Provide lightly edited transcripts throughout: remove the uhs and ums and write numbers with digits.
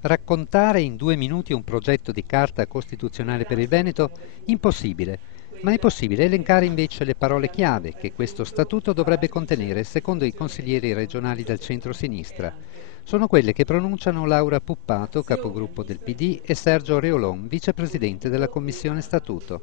Raccontare in 2 minuti un progetto di carta costituzionale per il Veneto? Impossibile, ma è possibile elencare invece le parole chiave che questo statuto dovrebbe contenere secondo i consiglieri regionali del centro-sinistra. Sono quelle che pronunciano Laura Puppato, capogruppo del PD, e Sergio Reolon, vicepresidente della Commissione Statuto.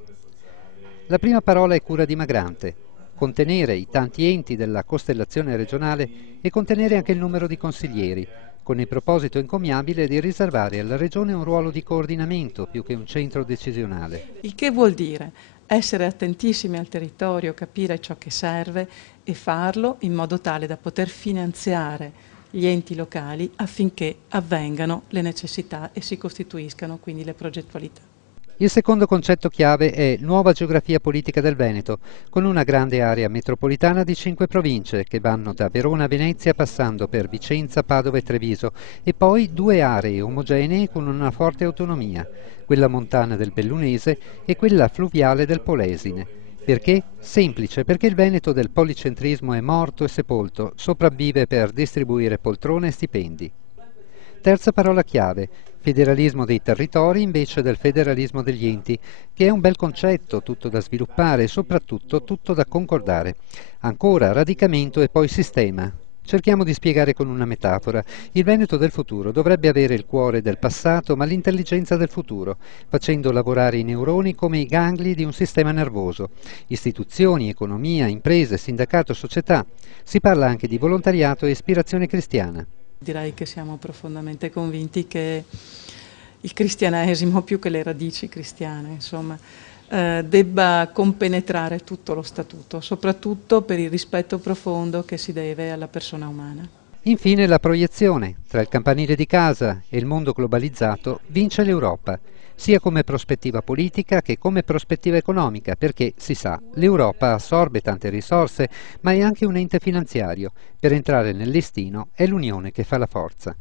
La prima parola è cura dimagrante: contenere i tanti enti della costellazione regionale e contenere anche il numero di consiglieri, con il proposito encomiabile di riservare alla Regione un ruolo di coordinamento più che un centro decisionale. Il che vuol dire essere attentissimi al territorio, capire ciò che serve e farlo in modo tale da poter finanziare gli enti locali affinché avvengano le necessità e si costituiscano quindi le progettualità. Il secondo concetto chiave è nuova geografia politica del Veneto, con una grande area metropolitana di 5 province che vanno da Verona a Venezia passando per Vicenza, Padova e Treviso, e poi 2 aree omogenee con una forte autonomia, quella montana del Bellunese e quella fluviale del Polesine. Perché? Semplice, perché il Veneto del policentrismo è morto e sepolto, sopravvive per distribuire poltrone e stipendi. Terza parola chiave: federalismo dei territori invece del federalismo degli enti, che è un bel concetto, tutto da sviluppare e soprattutto tutto da concordare. Ancora radicamento e poi sistema. Cerchiamo di spiegare con una metafora. Il Veneto del futuro dovrebbe avere il cuore del passato, ma l'intelligenza del futuro, facendo lavorare i neuroni come i gangli di un sistema nervoso. Istituzioni, economia, imprese, sindacato, società. Si parla anche di volontariato e ispirazione cristiana. Direi che siamo profondamente convinti che il cristianesimo, più che le radici cristiane, insomma, debba compenetrare tutto lo statuto, soprattutto per il rispetto profondo che si deve alla persona umana. Infine la proiezione. Tra il campanile di casa e il mondo globalizzato vince l'Europa, sia come prospettiva politica che come prospettiva economica, perché, si sa, l'Europa assorbe tante risorse, ma è anche un ente finanziario. Per entrare nel listino è l'Unione che fa la forza.